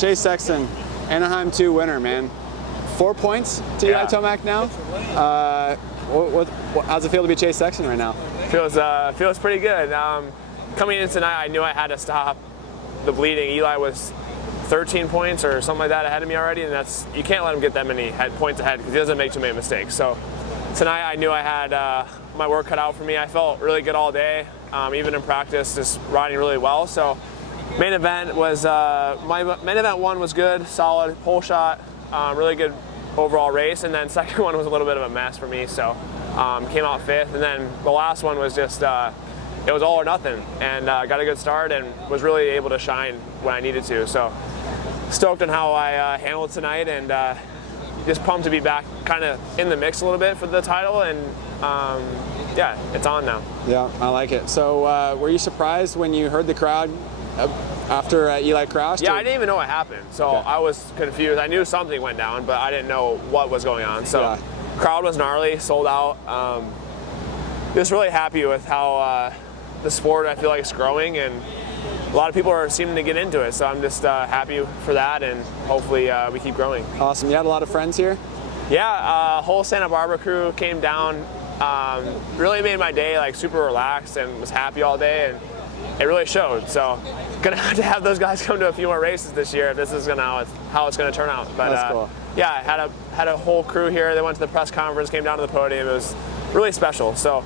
Chase Sexton, Anaheim 2 winner, man. 4 points to Eli Tomac now. How's it feel to be Chase Sexton right now? Feels pretty good. Coming in tonight, I knew I had to stop the bleeding. Eli was 13 points or something like that ahead of me already, and you can't let him get that many points ahead because he doesn't make too many mistakes. So tonight I knew I had my work cut out for me. I felt really good all day, even in practice, just riding really well. So main event was, my main event one was good, solid, pole shot, really good overall race, and then second one was a little bit of a mess for me, so came out 5th, and then the last one was just, it was all or nothing, and got a good start and was really able to shine when I needed to. So stoked on how I handled tonight, and just pumped to be back kind of in the mix a little bit for the title, and yeah, it's on now. Yeah, I like it. So were you surprised when you heard the crowd after Eli crashed? Yeah, I didn't even know what happened, so okay. I was confused. I knew something went down, but I didn't know what was going on. So crowd was gnarly, sold out. Just really happy with how the sport, I feel like, is growing, and a lot of people are seeming to get into it, so I'm just happy for that, and hopefully we keep growing. Awesome. You had a lot of friends here? Yeah, whole Santa Barbara crew came down. Really made my day like super relaxed and was happy all day, and it really showed. So gonna have to have those guys come to a few more races this year if this is how it's gonna turn out. But that's cool. Yeah, I had a whole crew here. They went to the press conference, came down to the podium. It was really special. So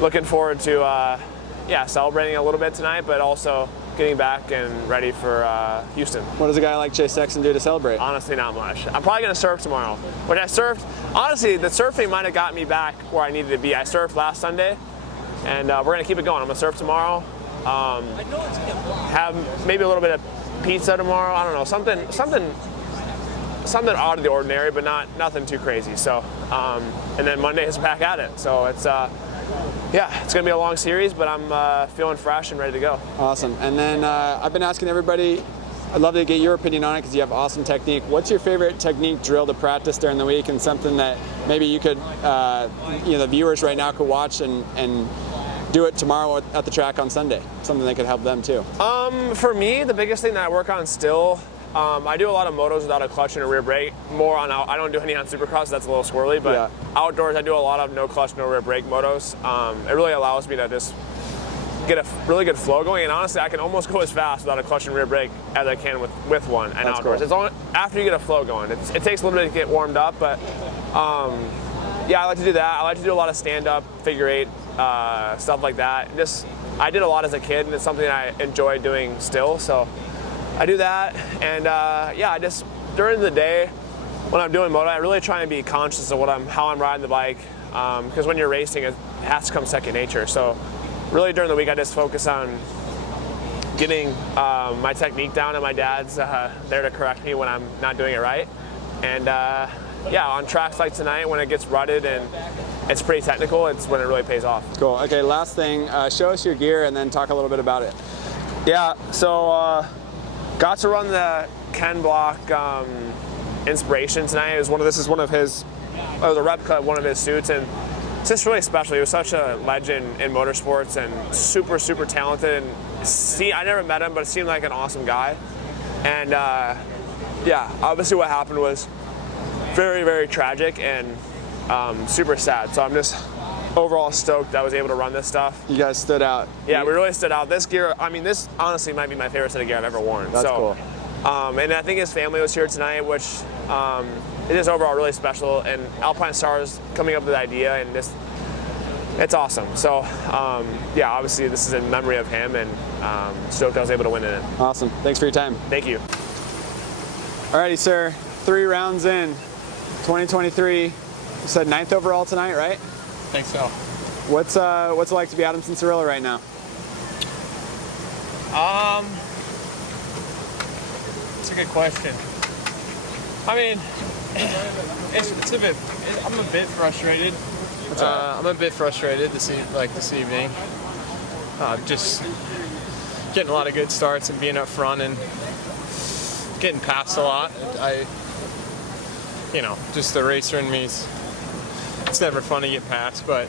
looking forward to celebrating a little bit tonight, but also getting back and ready for Houston. What does a guy like Chase Sexton do to celebrate? Honestly, not much. I'm probably gonna surf tomorrow. When I surfed, honestly, the surfing might have got me back where I needed to be. I surfed last Sunday, and we're gonna keep it going. I'm gonna surf tomorrow. Have maybe a little bit of pizza tomorrow. I don't know, something out of the ordinary, but nothing too crazy. So, and then Monday is back at it. So it's it's gonna be a long series, but I'm feeling fresh and ready to go. Awesome. And then I've been asking everybody, I'd love to get your opinion on it because you have awesome technique. What's your favorite technique drill to practice during the week, and something that maybe you could, the viewers right now could watch and do it tomorrow at the track on Sunday? Something that could help them too. For me, the biggest thing that I work on still, I do a lot of motos without a clutch and a rear brake. More on I don't do any on Supercross, that's a little squirrely, but outdoors I do a lot of no clutch, no rear brake motos. It really allows me to just get a really good flow going, and honestly I can almost go as fast without a clutch and rear brake as I can with one. And that's outdoors, cool. It's only after you get a flow going. It takes a little bit to get warmed up, but yeah, I like to do that. I like to do a lot of stand-up, figure eight, stuff like that. I did a lot as a kid, and it's something I enjoy doing still, so I do that. And I just, during the day when I'm doing moto, I really try and be conscious of how I'm riding the bike, because when you're racing, it has to come second nature. So really during the week, I just focus on getting my technique down, and my dad's there to correct me when I'm not doing it right. And on tracks like tonight, when it gets rutted and it's pretty technical, it's when it really pays off. Cool. Okay, last thing, show us your gear and then talk a little bit about it. Yeah, so got to run the Ken Block Inspiration tonight. This is one of his, the replica of one of his suits, and it's just really special. He was such a legend in motorsports and super, super talented. And I never met him, but it seemed like an awesome guy. And obviously what happened was very, very tragic and super sad. So I'm just overall stoked I was able to run this stuff. You guys stood out. Yeah, we really stood out. This gear, I mean, this honestly might be my favorite set of gear I've ever worn. That's cool. And I think his family was here tonight, which it is overall really special. And Alpine Stars coming up with the idea, and it's awesome. So obviously this is in memory of him, and stoked I was able to win in it. Awesome. Thanks for your time. Thank you. Alrighty, sir. 3 rounds in, 2023. You said 9th overall tonight, right? I think so. What's it like to be out in Cianciarulo right now? It's a good question. I mean, I'm a bit frustrated. I'm a bit frustrated this evening. Just getting a lot of good starts and being up front and getting passed a lot. Just the racer in me, it's never fun to get past, but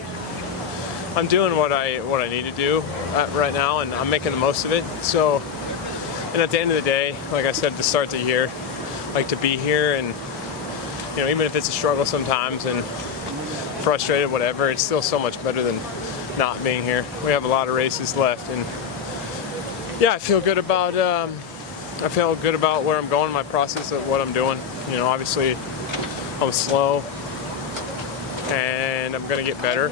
I'm doing what I need to do right now, and I'm making the most of it. So, And at the end of the day, like I said to start the year, like to be here and, you know, even if it's a struggle sometimes and frustrated, whatever, it's still so much better than not being here. We have a lot of races left, and yeah, I feel good about where I'm going, my process of what I'm doing. You know, obviously I was slow and I'm gonna get better,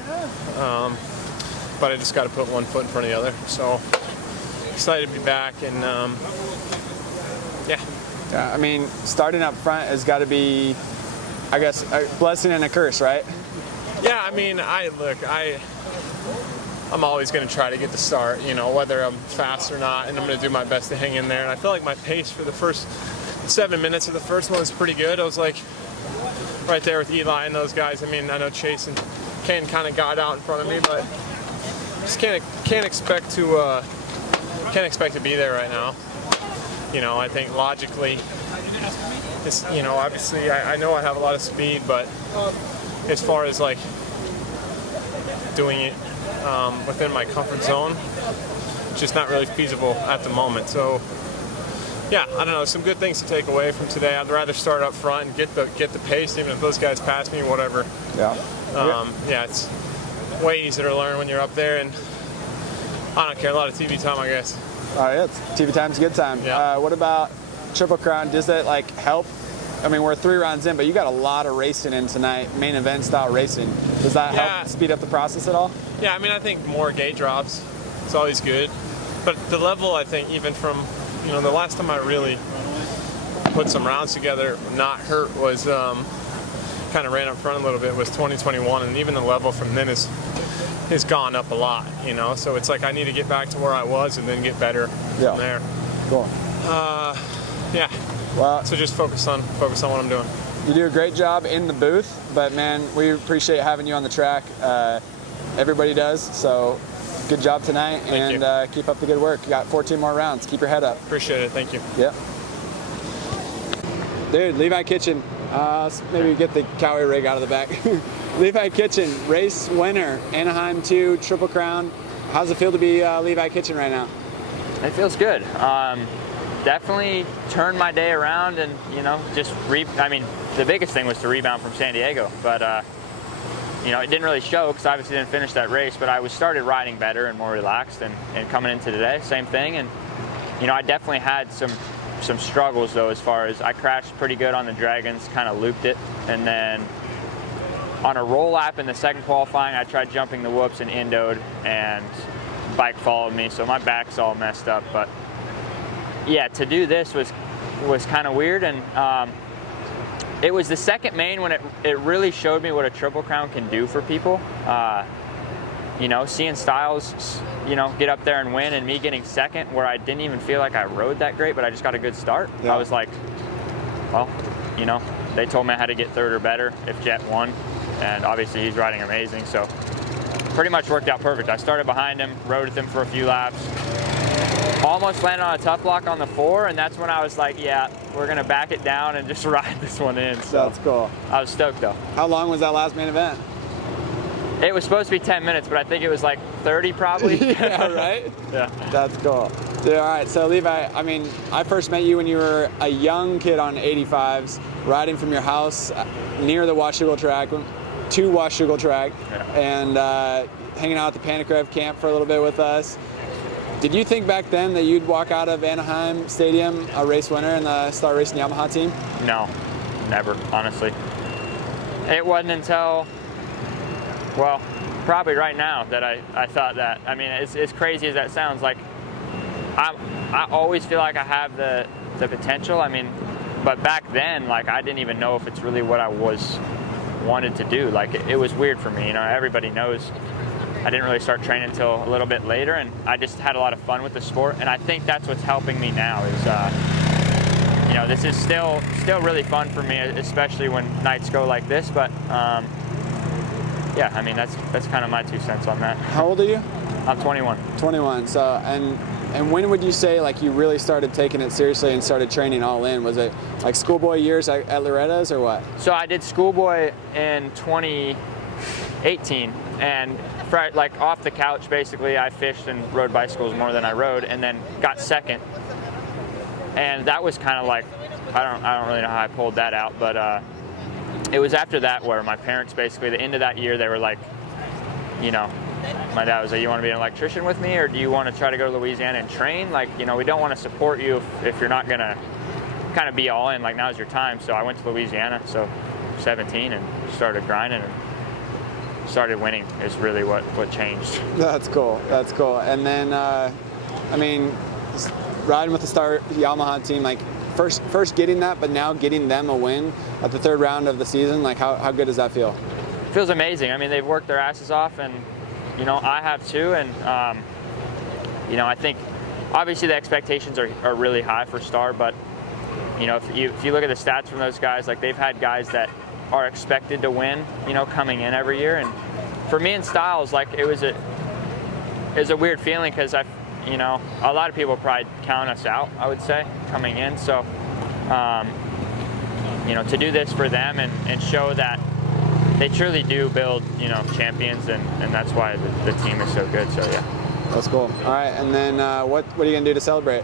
but I just got to put one foot in front of the other. So excited to be back, and yeah. I mean, starting up front has got to be, I guess, a blessing and a curse, right? Yeah, I mean, I'm always going to try to get the start, you know, whether I'm fast or not, and I'm going to do my best to hang in there. And I feel like my pace for the first 7 minutes of the first one was pretty good. I was like right there with Eli and those guys. I mean, I know Chase and Ken kind of got out in front of me, but just can't expect to be there right now. You know, I think logically, it's, you know, obviously I know I have a lot of speed, but as far as like doing it within my comfort zone, it's just not really feasible at the moment. So yeah, I don't know, some good things to take away from today. I'd rather start up front and get the pace, even if those guys pass me, whatever. Yeah. Yeah, it's way easier to learn when you're up there, and I don't care, a lot of TV time, I guess. Yeah, TV time's a good time. Yeah. What about Triple Crown? Does that like help? I mean, we're 3 rounds in, but you got a lot of racing in tonight, main event style racing. Does that help speed up the process at all? Yeah, I mean, I think more gate drops, it's always good. But the level, I think, even from, you know, the last time I really put some rounds together, not hurt, was kind of ran up front a little bit, was 2021, and even the level from then has gone up a lot, you know. So it's like I need to get back to where I was and then get better from there. Cool. Yeah. Well, so just focus on what I'm doing. You do a great job in the booth, but man, we appreciate having you on the track. Everybody does. So good job tonight, and keep up the good work. You got 14 more rounds. Keep your head up. Appreciate it. Thank you. Yeah. Dude, Levi Kitchen. Let's maybe get the Cowie rig out of the back. Levi Kitchen, race winner, Anaheim 2, Triple Crown. How's it feel to be Levi Kitchen right now? It feels good. Definitely turned my day around, and you know, I mean, the biggest thing was to rebound from San Diego, but you know, it didn't really show because I obviously didn't finish that race. But I started riding better and more relaxed, and coming into today, same thing. And you know, I definitely had some struggles though, as far as I crashed pretty good on the Dragons, kind of looped it, and then on a roll lap in the second qualifying, I tried jumping the whoops and indoed, and bike followed me, so my back's all messed up. But yeah, to do this was kind of weird, and it was the second main when it really showed me what a Triple Crown can do for people. You know, seeing Styles, you know, get up there and win, and me getting second where I didn't even feel like I rode that great, but I just got a good start. Yeah. I was like, well, you know, they told me I had to get third or better if Jett won, and obviously he's riding amazing, so pretty much worked out perfect. I started behind him, rode with him for a few laps, almost landed on a tough block on the 4, and that's when I was like, yeah, we're gonna back it down and just ride this one in. So that's cool. I was stoked though. How long was that last main event? It was supposed to be 10 minutes, but I think it was like 30 probably. Yeah, right? Yeah. That's cool. Dude, all right, so Levi, I mean, I first met you when you were a young kid on 85s, riding from your house near the Washougal track, to Washougal track, and hanging out at the Panic Rev camp for a little bit with us. Did you think back then that you'd walk out of Anaheim Stadium a race winner in the Star Racing Yamaha team? No, never, honestly. It wasn't until, well, probably right now that I thought that. I mean, as crazy as that sounds, like I always feel like I have the potential. I mean, but back then, like, I didn't even know if it's really what I wanted to do. Like, it was weird for me. You know, everybody knows I didn't really start training until a little bit later, and I just had a lot of fun with the sport. And I think that's what's helping me now is, you know, this is still really fun for me, especially when nights go like this. But yeah, I mean, that's kind of my 2 cents on that. How old are you? I'm 21. 21. So, and when would you say like you really started taking it seriously and started training all in? Was it like schoolboy years at Loretta's or what? So I did schoolboy in 2018, and like off the couch basically, I fished and rode bicycles more than I rode, and then got second And that was kind of like, I don't really know how I pulled that out, but it was after that where my parents basically, the end of that year, they were like, you know, my dad was like, you want to be an electrician with me, or do you want to try to go to Louisiana and train? Like, you know, we don't want to support you if you're not going to kind of be all in, like now's your time. So I went to Louisiana, so 17, and started grinding and started winning is really what changed. That's cool. That's cool. And then, I mean, riding with the Yamaha team, like first getting that, but now getting them a win at the 3rd round of the season, like how good does that feel? It feels amazing. I mean, they've worked their asses off, and you know, I have too. And you know, I think obviously the expectations are really high for Star, but you know, if you look at the stats from those guys, like they've had guys that are expected to win, you know, coming in every year. And for me and Styles, like it was a weird feeling because you know, a lot of people probably count us out, I would say, coming in. So, you know, to do this for them and show that they truly do build, you know, champions, and that's why the team is so good. So yeah. That's cool. All right, and then what are you gonna do to celebrate?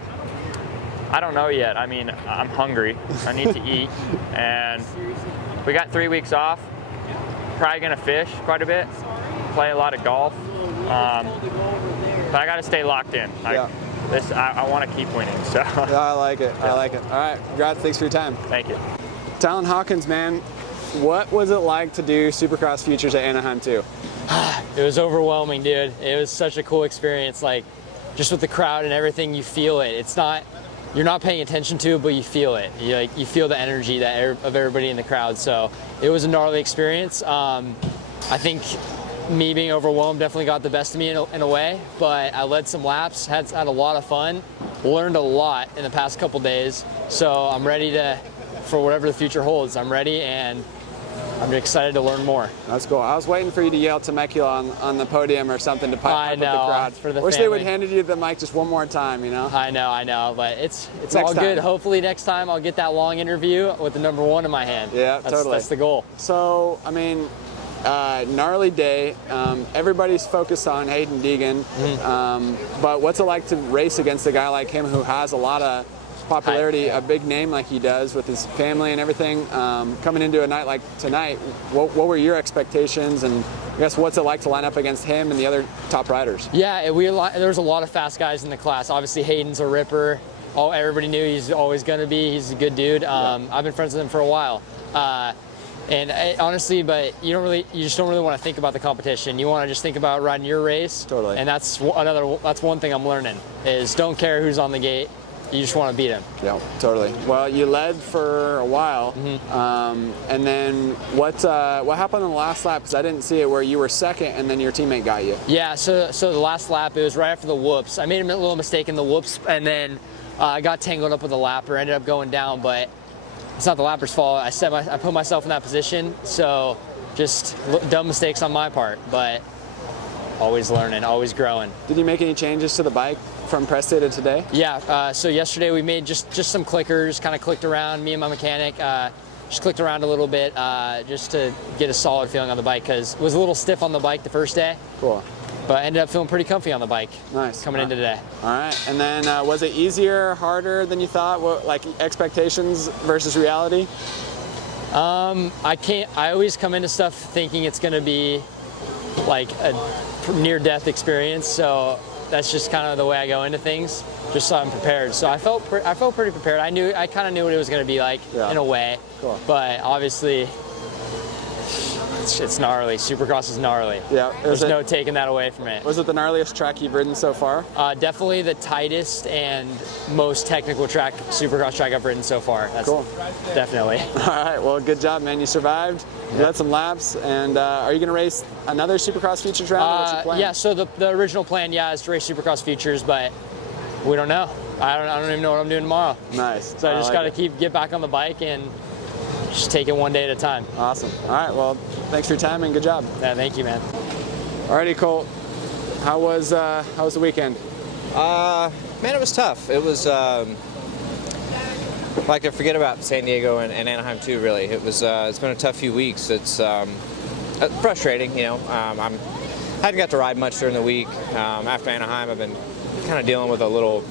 I don't know yet. I mean, I'm hungry. I need to eat, and we got 3 weeks off. Probably gonna fish quite a bit, play a lot of golf, but I gotta stay locked in. I want to keep winning. So. Yeah, I like it. I like it. All right, congrats. Thanks for your time. Thank you. Talon Hawkins, man, what was it like to do Supercross Futures at Anaheim 2? It was overwhelming, dude. It was such a cool experience. Like, just with the crowd and everything, you feel it. It's not, you're not paying attention to it, but you feel it. You feel the energy of everybody in the crowd. So it was a gnarly experience. I think me being overwhelmed definitely got the best of me in a way, but I led some laps, had a lot of fun, learned a lot in the past couple days. So I'm ready for whatever the future holds. I'm ready, and I'm excited to learn more. That's cool. I was waiting for you to yell Temecula on the podium or something to pipe up with the crowd. For the Wish family. they would handed you the mic just one more time, you know? I know, but it's Next all good. time. Hopefully next time I'll get that long interview with the #1 in my hand. Yeah, totally. That's the goal. So, I mean, gnarly day. Everybody's focused on Hayden Deegan, but what's it like to race against a guy like him who has a lot of popularity, a big name like he does with his family and everything? Coming into a night like tonight, what were your expectations, and I guess what's it like to line up against him and the other top riders? Yeah, there's a lot of fast guys in the class. Obviously Hayden's a ripper. Everybody knew he's always going to be. He's a good dude. I've been friends with him for a while. Honestly, but you just don't really want to think about the competition. You want to just think about riding your race. Totally. And that's one thing I'm learning is don't care who's on the gate. You just want to beat him. Yeah, totally. Well, you led for a while, and then what happened on the last lap? Because I didn't see it, where you were second and then your teammate got you. Yeah, so the last lap, it was right after the whoops. I made a little mistake in the whoops, and then I got tangled up with the lapper, ended up going down, but it's not the lapper's fault. I put myself in that position, so just dumb mistakes on my part, but always learning, always growing. Did you make any changes to the bike from press day to today? Yeah, so yesterday we made just some clickers, kind of clicked around, me and my mechanic, just clicked around a little bit just to get a solid feeling on the bike, because it was a little stiff on the bike the first day. Cool. But I ended up feeling pretty comfy on the bike. Nice. Coming into today. All right, and then was it easier, harder than you thought? What, like expectations versus reality? I always come into stuff thinking it's going to be like a near-death experience, so that's just kind of the way I go into things, just so I'm prepared. So I felt pretty prepared. I kind of knew what it was going to be like in a way. Cool. But obviously it's gnarly. Supercross is gnarly. Yeah. There's no taking that away from it. Was it the gnarliest track you've ridden so far? Definitely the tightest and most technical Supercross track I've ridden so far. That's cool. Definitely. All right, well, good job, man. You survived. You had some laps, and are you going to race another Supercross Futures round? Or what's your plan? Yeah, so the original plan, is to race Supercross Futures, but we don't know. I don't even know what I'm doing tomorrow. Nice. So I just got to get back on the bike and just take it one day at a time. Awesome. All right, well, thanks for your time and good job. Yeah, thank you, man. Alrighty, Colt. How was the weekend? Man, it was tough. It was like I forget about San Diego and Anaheim too. Really, it's been a tough few weeks. It's frustrating, you know. I hadn't got to ride much during the week. After Anaheim, I've been kind of dealing with a little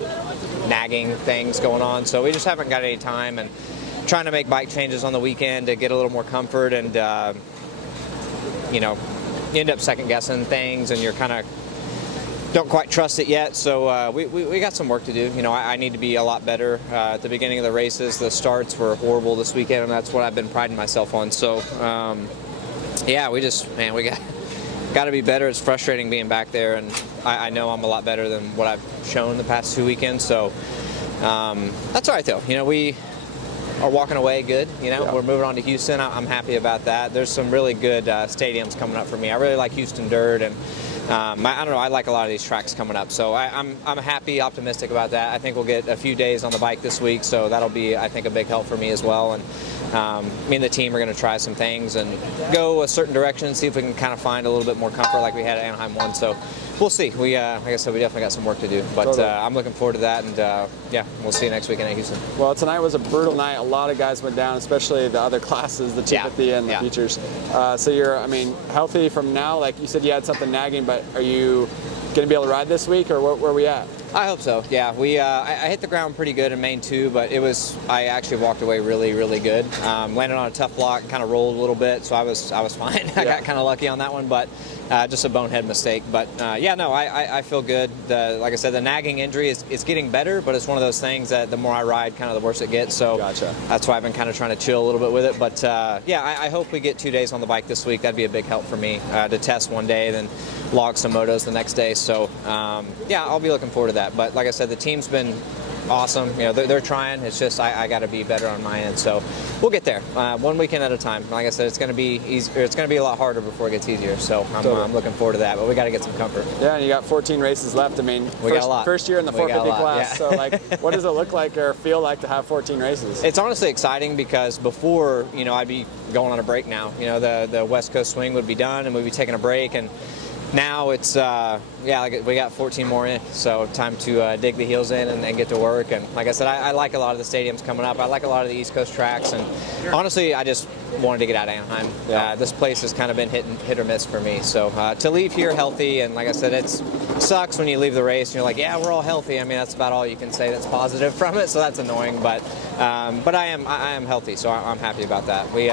nagging things going on, so we just haven't got any time, and trying to make bike changes on the weekend to get a little more comfort, and you know, you end up second guessing things, and you're kind of don't quite trust it yet, so we got some work to do. You know, I need to be a lot better. At the beginning of the races, the starts were horrible this weekend, and that's what I've been priding myself on. So, yeah, we got to be better. It's frustrating being back there, and I know I'm a lot better than what I've shown the past 2 weekends, so that's all right, though. You know, we are walking away good. You know, we're moving on to Houston. I'm happy about that. There's some really good stadiums coming up for me. I really like Houston Dirt, and I don't know, I like a lot of these tracks coming up, so I'm happy, optimistic about that. I think we'll get a few days on the bike this week, so that'll be, I think, a big help for me as well. And me and the team are going to try some things and go a certain direction, see if we can kind of find a little bit more comfort like we had at Anaheim 1. So we'll see. Like I said, we definitely got some work to do, but totally. I'm looking forward to that, and yeah, we'll see you next weekend at Houston. Well, tonight was a brutal night. A lot of guys went down, especially the other classes, the 250 and the features. So you're, I mean, healthy from now. Like you said, you had something nagging, but are you going to be able to ride this week, or where are we at? I hope so. Yeah, I hit the ground pretty good in main 2, but I actually walked away really, really good. Landed on a tough block, kind of rolled a little bit, so I was fine. I got kind of lucky on that one, but just a bonehead mistake. But yeah, no, I feel good. Like I said, the nagging injury is getting better, but it's one of those things that the more I ride, kind of the worse it gets. So that's why I've been kind of trying to chill a little bit with it. But yeah, I hope we get 2 days on the bike this week. That'd be a big help for me to test one day, then log some motos the next day. So yeah, I'll be looking forward to that. But like I said, the team's been awesome. You know, they're trying. It's just I got to be better on my end. So we'll get there, 1 weekend at a time. Like I said, it's going to be easier. It's going to be a lot harder before it gets easier. So I'm looking forward to that. But we got to get some comfort. Yeah, and you got 14 races left. I mean, we got a lot. First year in the 450 class. Yeah. So like, what does it look like or feel like to have 14 races? It's honestly exciting because before, you know, I'd be going on a break now. You know, the West Coast swing would be done, and we'd be taking a break, and now it's like we got 14 more in, so time to dig the heels in and get to work. And like I said, I like a lot of the stadiums coming up. I like a lot of the East Coast tracks, and honestly, I just wanted to get out of Anaheim. This place has kind of been hit or miss for me. So to leave here healthy, and like I said, it sucks when you leave the race and you're like, yeah, we're all healthy. I mean, that's about all you can say that's positive from it. So that's annoying, but I am healthy, so I'm happy about that. We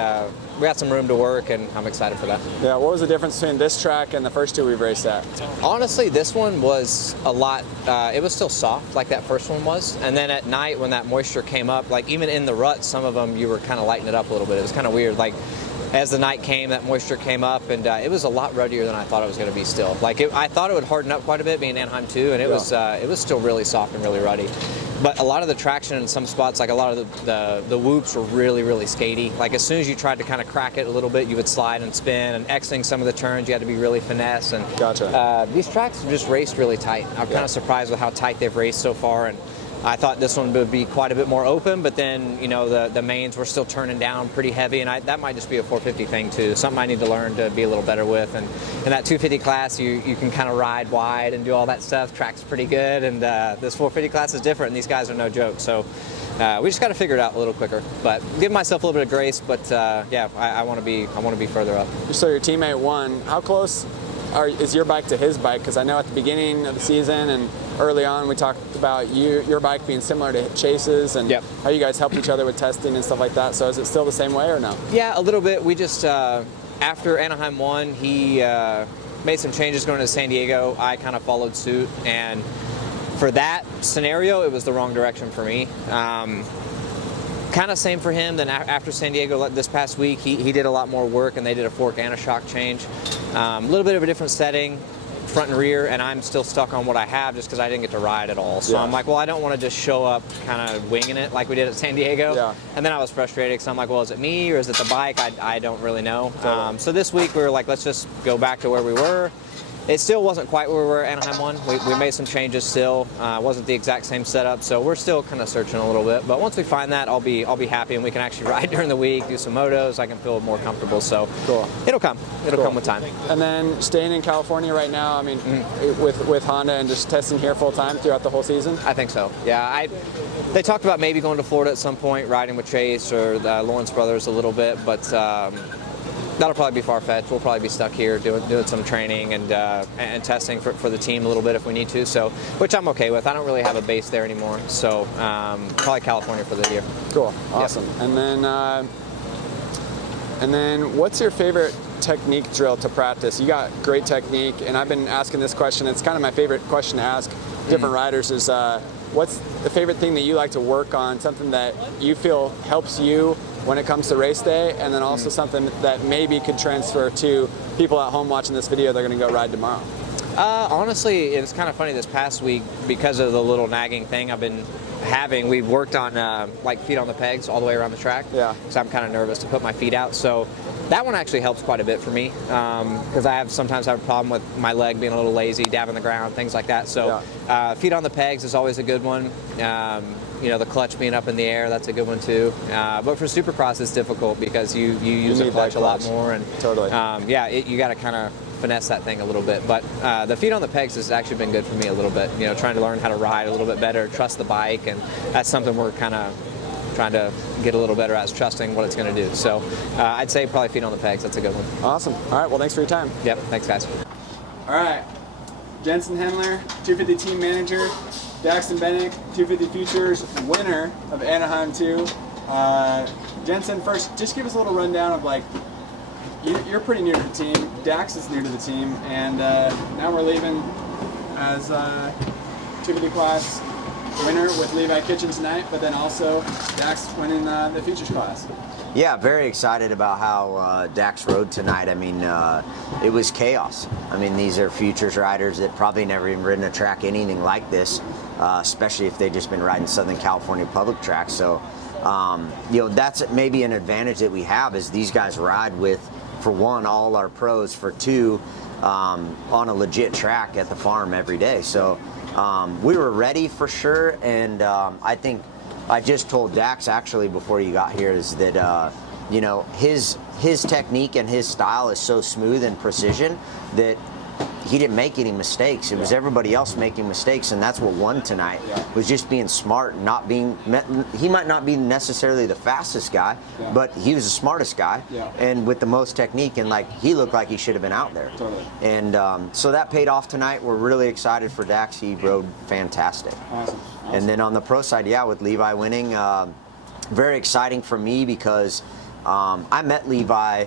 got some room to work, and I'm excited for that. Yeah, what was the difference between this track and the first 2 we've raced at? Honestly, this one was a lot, it was still soft like that first one was. And then at night when that moisture came up, like even in the ruts, some of them you were kind of lighting it up a little bit. It was kind of weird. Like as the night came, that moisture came up, and it was a lot ruddier than I thought it was going to be still. Like I thought it would harden up quite a bit being Anaheim 2, and it was still really soft and really ruddy. But a lot of the traction in some spots, like a lot of the whoops were really, really skatey. Like as soon as you tried to kind of crack it a little bit, you would slide and spin, and exiting some of the turns, you had to be really finesse. And these tracks have just raced really tight. I'm kind of surprised with how tight they've raced so far, and I thought this one would be quite a bit more open, but then, you know, the mains were still turning down pretty heavy, and that might just be a 450 thing too. Something I need to learn to be a little better with. And in that 250 class, you can kind of ride wide and do all that stuff. Track's pretty good, and this 450 class is different, and these guys are no joke. So we just got to figure it out a little quicker. But give myself a little bit of grace. But yeah, I want to be further up. So your teammate won. How close is your bike to his bike? Because I know at the beginning of the season and early on we talked about your bike being similar to Chase's, and how you guys helped each other with testing and stuff like that. So is it still the same way or no? Yeah, a little bit. We just after Anaheim 1, he made some changes going to San Diego. I kind of followed suit, and for that scenario, it was the wrong direction for me. Kind of same for him. Then after San Diego this past week, he did a lot more work, and they did a fork and a shock change. A little bit of a different setting, front and rear, and I'm still stuck on what I have just because I didn't get to ride at all. So I'm like, well, I don't want to just show up kind of winging it like we did at San Diego. And then I was frustrated because I'm like, well, is it me or is it the bike? I don't really know. So this week we were like, let's just go back to where we were. It still wasn't quite where we were at Anaheim 1. We made some changes still. Wasn't the exact same setup, so we're still kind of searching a little bit. But once we find that, I'll be happy, and we can actually ride during the week, do some motos. I can feel more comfortable. So it'll come. It'll come with time. And then staying in California right now, I mean, with Honda and just testing here full time throughout the whole season? I think so. Yeah, they talked about maybe going to Florida at some point, riding with Chase or the Lawrence brothers a little bit, but That'll probably be far-fetched. We'll probably be stuck here doing some training and testing for the team a little bit if we need to. So, which I'm okay with. I don't really have a base there anymore. So probably California for the year. Cool, awesome. Yep. And then what's your favorite technique drill to practice? You got great technique, and I've been asking this question. It's kind of my favorite question to ask different riders is what's the favorite thing that you like to work on, something that you feel helps you when it comes to race day, and then also something that maybe could transfer to people at home watching this video. They're going to go ride tomorrow. Honestly, it's kind of funny this past week because of the little nagging thing I've been having. We've worked on like feet on the pegs all the way around the track. Yeah. So I'm kind of nervous to put my feet out. So that one actually helps quite a bit for me because I sometimes have a problem with my leg being a little lazy, dabbing the ground, things like that. So feet on the pegs is always a good one. You know, the clutch being up in the air, that's a good one too. But for Supercross, it's difficult because you use the clutch a lot more. And totally. You got to kind of finesse that thing a little bit. But the feet on the pegs has actually been good for me a little bit. You know, trying to learn how to ride a little bit better, trust the bike, and that's something we're kind of trying to get a little better at, is trusting what it's going to do. So I'd say probably feet on the pegs. That's a good one. Awesome. All right. Well, thanks for your time. Yep. Thanks, guys. All right. Jensen Hendler, 250 team manager. Daxton Bennick, 250 Futures winner of Anaheim 2. Jensen, first, just give us a little rundown of like, you're pretty new to the team. Dax is new to the team, and now we're leaving as 250 class winner with Levi Kitchen tonight, but then also Dax winning the Futures class. Yeah, very excited about how Dax rode tonight. I mean, it was chaos. I mean, these are Futures riders that probably never even ridden a track anything like this, especially if they've just been riding Southern California public tracks. So, you know, that's maybe an advantage that we have is these guys ride with, for one, all our pros, for two, on a legit track at the farm every day. So we were ready for sure, and I think I just told Dax actually before you got here is that you know, his technique and his style is so smooth and precision that he didn't make any mistakes. It was everybody else making mistakes, and that's what won tonight. Was just being smart, not being. He might not be necessarily the fastest guy, but he was the smartest guy, and with the most technique. And like he looked like he should have been out there. Totally. And so that paid off tonight. We're really excited for Dax. He rode fantastic. Awesome. And then on the pro side, yeah, with Levi winning, very exciting for me because I met Levi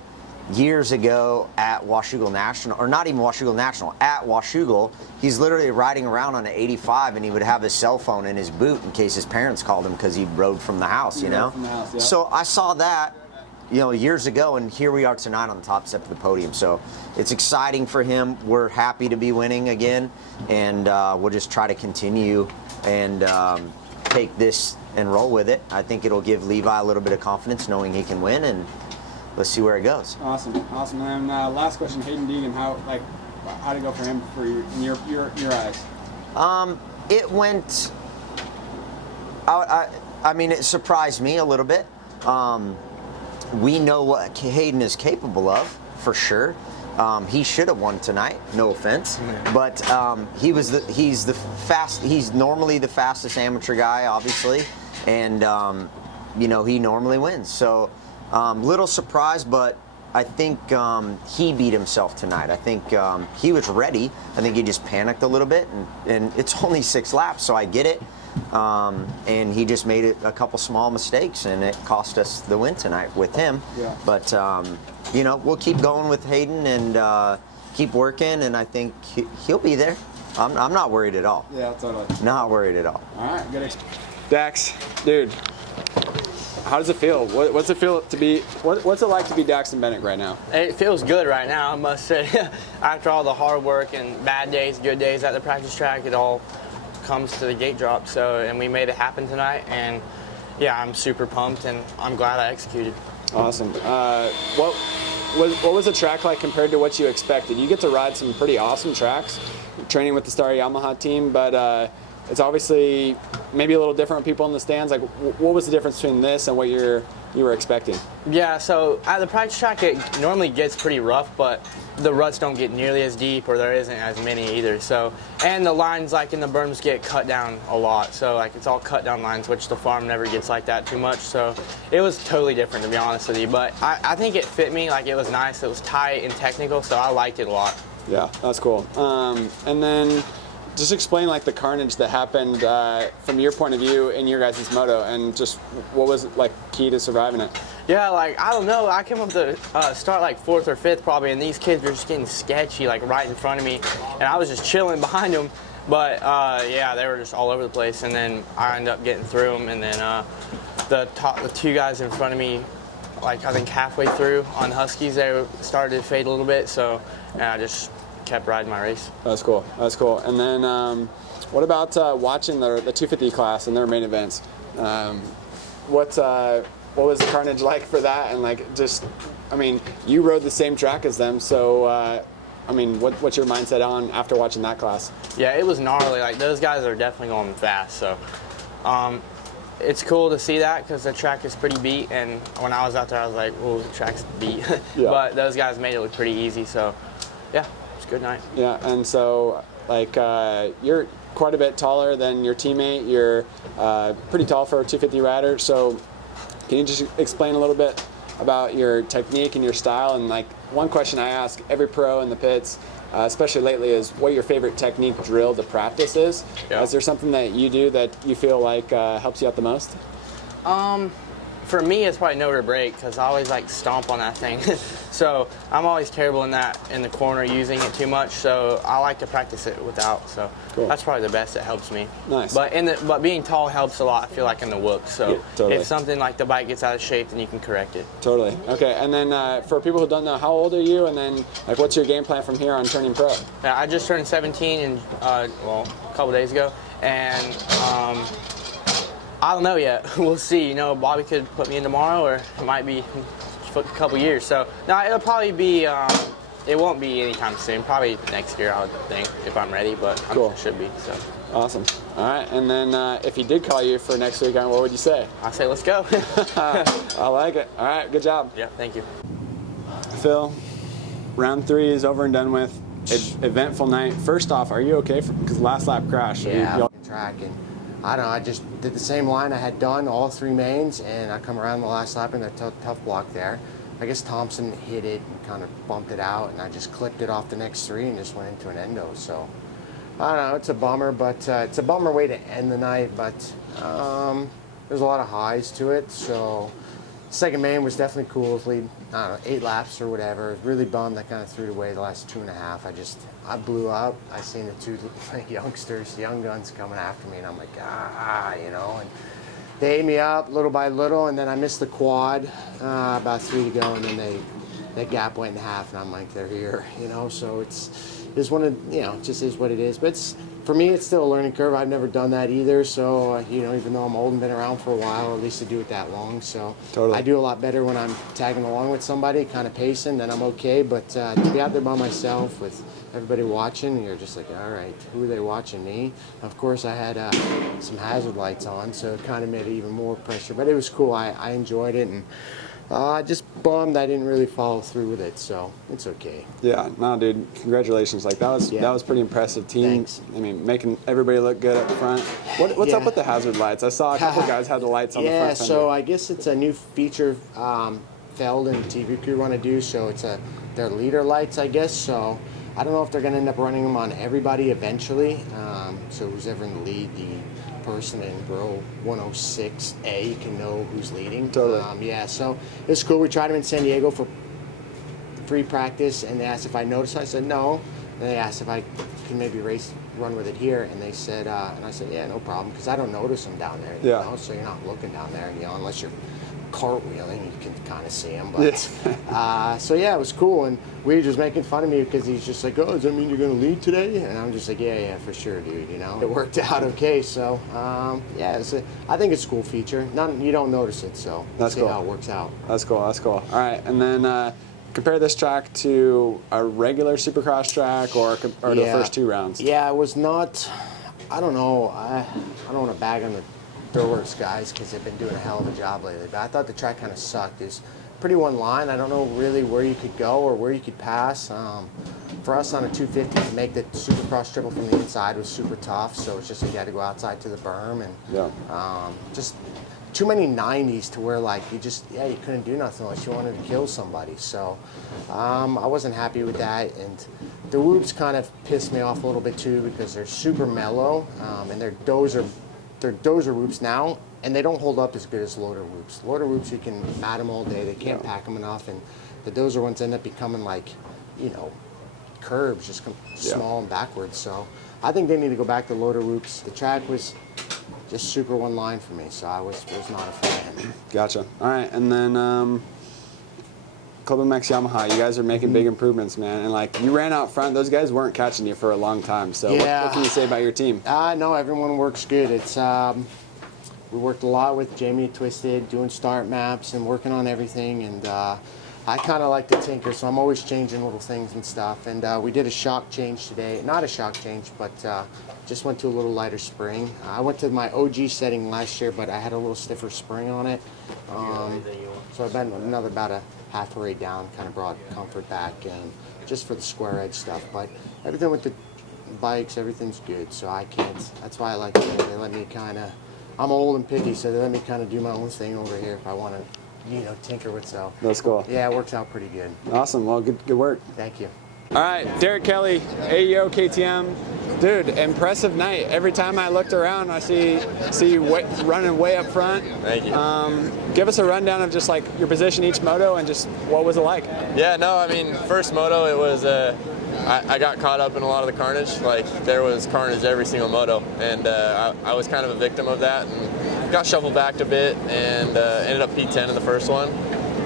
years ago at Washougal National, or not even Washougal National, at Washougal. He's literally riding around on an 85, and he would have his cell phone in his boot in case his parents called him because he rode from the house, you know? From the house, yeah. So I saw that, you know, years ago, and here we are tonight on the top step of the podium. So it's exciting for him. We're happy to be winning again, and we'll just try to continue and take this and roll with it. I think it'll give Levi a little bit of confidence knowing he can win, and let's see where it goes. Awesome. And then last question, Hayden Deegan, how did it go for him in your eyes? It went. I mean, it surprised me a little bit. We know what Hayden is capable of, for sure. He should have won tonight, no offense, but he's normally the fastest amateur guy, obviously, and you know, he normally wins. So little surprised, but I think he beat himself tonight. I think he was ready. I think he just panicked a little bit, and it's only 6 laps, so I get it. And he just made a couple small mistakes, and it cost us the win tonight with him. Yeah. But you know, we'll keep going with Hayden and keep working, and I think he'll be there. I'm not worried at all. Yeah, totally. Not worried at all. All right, good. Dax, dude, how does it feel? What's it feel to be? What's it like to be Daxton Bennick right now? It feels good right now, I must say. After all the hard work and bad days, good days at the practice track, it all comes to the gate drop. And we made it happen tonight, and yeah, I'm super pumped, and I'm glad I executed. Awesome. What was the track like compared to what you expected? You get to ride some pretty awesome tracks, training with the Star Yamaha team, but it's obviously maybe a little different with people in the stands. Like, what was the difference between this and what you were expecting? Yeah, so at the practice track, it normally gets pretty rough, but the ruts don't get nearly as deep, or there isn't as many either. So, and the lines, like in the berms, get cut down a lot. So, like, it's all cut down lines, which the farm never gets like that too much. So, it was totally different, to be honest with you. But I think it fit me. Like, it was nice. It was tight and technical, so I liked it a lot. Yeah, that's cool. And then just explain like the carnage that happened from your point of view in your guys' moto, and just what was like key to surviving it? Yeah, like, I don't know. I came up to start like 4th or 5th probably, and these kids were just getting sketchy, like right in front of me, and I was just chilling behind them. But yeah, they were just all over the place, and then I ended up getting through them, and then the 2 guys in front of me, like I think halfway through on Huskies, they started to fade a little bit, so I just kept riding my race. That's cool. That's cool. And then what about watching the 250 class and their main events? What was the carnage like for that? And like, just, I mean, you rode the same track as them, so I mean, what's your mindset on after watching that class? Yeah, it was gnarly. Like, those guys are definitely going fast, so it's cool to see that because the track is pretty beat, and when I was out there I was like, oh, the track's beat. Yeah. But those guys made it look pretty easy, so yeah, it's a good night. Yeah, and so like you're quite a bit taller than your teammate. You're pretty tall for a 250 rider, so can you just explain a little bit about your technique and your style? And like, one question I ask every pro in the pits, especially lately, is what your favorite technique drill to practice is. Yeah. Is there something that you do that you feel like helps you out the most? For me, it's probably nowhere to break because I always like stomp on that thing. So I'm always terrible in the corner using it too much. So I like to practice it without. So Cool. That's probably the best that helps me. Nice. But being tall helps a lot. I feel like in the whoop. So Yeah, totally. if something like the bike gets out of shape, then you can correct it. Totally. Okay. And then for people who don't know, how old are you? And then like, what's your game plan from here on turning pro? Yeah, I just turned 17 and a couple days ago, and I don't know yet. We'll see. You know, Bobby could put me in tomorrow, or it might be a couple years. So no, it'll probably be. It won't be anytime soon. Probably next year, I would think, if I'm ready. But Cool. I should be. So Awesome. All right. And then if he did call you for next week, what would you say? I say let's go. I like it. All right. Good job. Yeah. Thank you. Phil, round 3 is over and done with. Eventful night. First off, are you okay? Because last lap crash. Yeah, track, and I don't know, I just did the same line I had done, all 3 mains, and I come around the last lap in the tough block there. I guess Thompson hit it and kind of bumped it out, and I just clipped it off the next 3 and just went into an endo. So I don't know, it's a bummer, but it's a bummer way to end the night, but there's a lot of highs to it. So second main was definitely cool. It was lead, I don't know, 8 laps or whatever. Really bummed I kind of threw it away the last 2.5. I blew up. I seen the 2 young guns coming after me, and I'm like, you know. And they ate me up little by little, and then I missed the quad, about 3 to go, and then that gap went in half, and I'm like, they're here, you know. So it's one of, you know, it just is what it is. But for me, it's still a learning curve. I've never done that either, so you know, even though I'm old and been around for a while, at least to do it that long. So Totally. I do a lot better when I'm tagging along with somebody, kind of pacing, then I'm okay. But to be out there by myself with everybody watching, you're just like, all right, who are they watching? Me? Of course, I had some hazard lights on, so it kind of made it even more pressure. But it was cool. I enjoyed it, and just bummed I didn't really follow through with it, so it's okay. Yeah, no, dude, congratulations. Like that was pretty impressive. Team, Thanks. I mean, making everybody look good up front. What's up with the hazard lights? I saw a couple guys had the lights on the front fender. So I guess it's a new feature Feld and TV Crew want to do. So it's their leader lights, I guess. So I don't know if they're going to end up running them on everybody eventually. So who's ever in the lead, the person in row 106A can know who's leading. Totally. Yeah, so it's cool. We tried them in San Diego for free practice, and they asked if I noticed. I said no. And they asked if I can maybe run with it here, and they said, and I said, yeah, no problem, because I don't notice them down there. You know? So you're not looking down there, you know, unless you're cartwheeling, you can kind of see them. But so yeah, it was cool, and Weege was making fun of me because he's just like, oh, does that mean you're going to lead today? And I'm just like, yeah, for sure, dude. You know, it worked out okay. So yeah, I think it's a cool feature. You don't notice it, so That's see cool. how it works out. That's cool. That's cool. All right, and then compare this track to a regular Supercross track or the first 2 rounds. Yeah, it was not. I don't know. I don't want to bag on the Throwworks guys because they've been doing a hell of a job lately. But I thought the track kind of sucked. It's pretty one line. I don't know really where you could go or where you could pass. For us on a 250 to make the Supercross triple from the inside was super tough. So it's just you had to go outside to the berm and just too many 90s to where like you couldn't do nothing unless you wanted to kill somebody. So I wasn't happy with that, and the whoops kind of pissed me off a little bit too because they're super mellow and they're dozer whoops now, and they don't hold up as good as loader whoops. Loader whoops you can mat them all day, they can't pack them enough, and the dozer ones end up becoming like, you know, curves, just small and backwards. So I think they need to go back to loader whoops. The track was just super one line for me, so I was not a fan. Gotcha. All right, and then Club MX Yamaha, you guys are making big improvements, man. And like you ran out front, those guys weren't catching you for a long time. So what can you say about your team? No, everyone works good. It's we worked a lot with Jamie Twisted, doing start maps and working on everything, and I kind of like to tinker, so I'm always changing little things and stuff. And we did a shock change today. Not a shock change, but just went to a little lighter spring. I went to my OG setting last year, but I had a little stiffer spring on it. So I've been about a half a rate down, kind of brought comfort back, and just for the square edge stuff. But everything with the bikes, everything's good, so I can't. That's why I like it. They let me kind of. I'm old and picky, so they let me kind of do my own thing over here if I want to, you know, tinker with so. That's cool. Yeah, it works out pretty good. Awesome. Well, good work. Thank you. All right, Derek Kelley, AEO KTM. Dude, impressive night. Every time I looked around, I see you running way up front. Thank you. Give us a rundown of just like your position each moto and just what was it like? Yeah, no, I mean, first moto, it was, I got caught up in a lot of the carnage. Like, there was carnage every single moto, and I was kind of a victim of that, and got shuffled back a bit, and ended up P10 in the first one.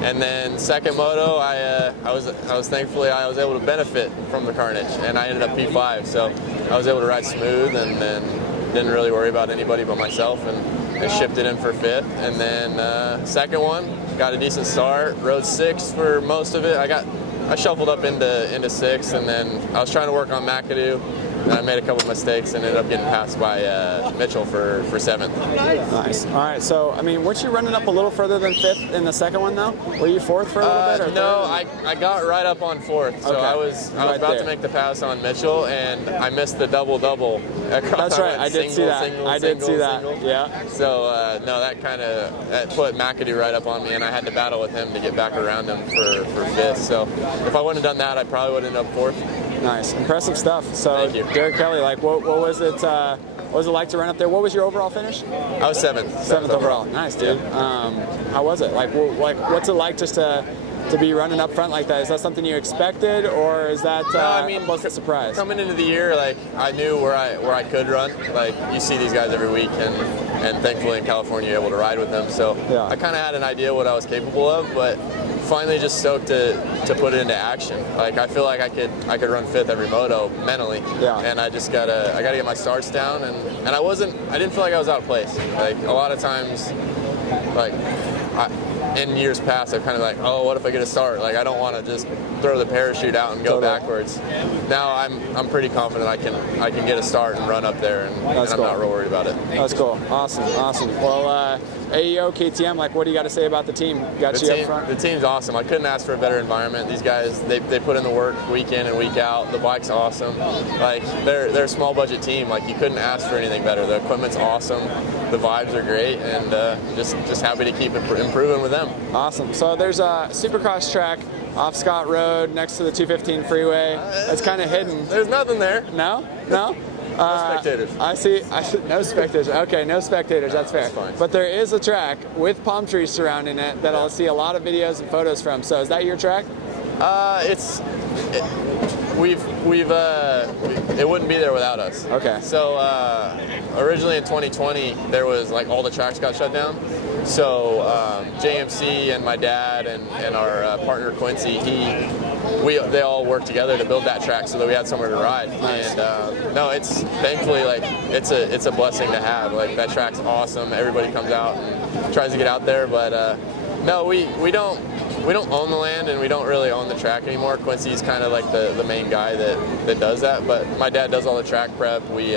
And then second moto, I was thankfully I was able to benefit from the carnage, and I ended up P5. So I was able to ride smooth, and then didn't really worry about anybody but myself, and shipped it in for fifth. And then second one, got a decent start, rode sixth for most of it. I shuffled up into sixth, and then I was trying to work on McAdoo. And I made a couple mistakes and ended up getting passed by Mitchell for seventh. Nice. All right. So, I mean, weren't you running up a little further than fifth in the second one, though? Were you fourth for a little bit? Or no, I got right up on fourth. So okay. I was about to make the pass on Mitchell, and I missed the double. That's right. I did see that. I did see that. Yeah. So no, that put McAdoo right up on me, and I had to battle with him to get back around him for fifth. So if I wouldn't have done that, I probably would have ended up fourth. Nice, impressive stuff. So, thank you. Derek Kelley, like, what was it? What was it like to run up there? What was your overall finish? I was seventh. Seventh overall. Nice, dude. How was it? Like, what's it like just to be running up front like that? Is that something you expected, or is that a surprise? Coming into the year, like I knew where I could run. Like you see these guys every week, and thankfully in California you're able to ride with them. So yeah. I kind of had an idea what I was capable of, but finally just stoked to put it into action. Like I feel like I could run fifth every moto mentally. Yeah. And I just gotta get my starts down, and I didn't feel like I was out of place. Like a lot of times, like in years past, I've kind of like, oh, what if I get a start? Like I don't want to just throw the parachute out and go backwards. Now I'm pretty confident I can get a start and run up there, and I'm not real worried about it. That's cool. Awesome. Well, AEO, KTM, like what do you got to say about the team? Got you up front? The team's awesome. I couldn't ask for a better environment. These guys, they put in the work week in and week out. The bike's awesome. Like they're a small budget team. Like you couldn't ask for anything better. The equipment's awesome. The vibes are great, and just happy to keep improving with them. Awesome. So there's a Supercross track off Scott Road next to the 215 freeway. It's kind of hidden. There's nothing there. No? No spectators. I see. No spectators. Okay, no spectators. That's fair. That's fine. But there is a track with palm trees surrounding it that I'll see a lot of videos and photos from. So is that your track? It wouldn't be there without us. Okay. So originally in 2020, there was like all the tracks got shut down. So JMC and my dad and our partner Quincy, they all worked together to build that track so that we had somewhere to ride. Nice. And no, it's thankfully like it's a blessing to have. Like that track's awesome. Everybody comes out and tries to get out there, but no, we don't own the land, and we don't really own the track anymore. Quincy's kind of like the main guy that does that, but my dad does all the track prep. We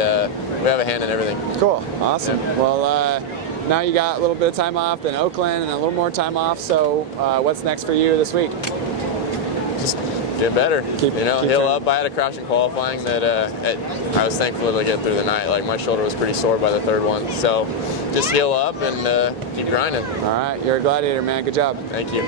have a hand in everything. Cool, awesome. Well, now you got a little bit of time off, then Oakland, and a little more time off. So, what's next for you this week? Just get better. Keep heal turning. up. I had a crash in qualifying that I was thankful to get through the night. Like my shoulder was pretty sore by the third one. So just heal up and keep grinding. All right, you're a gladiator, man. Good job. Thank you.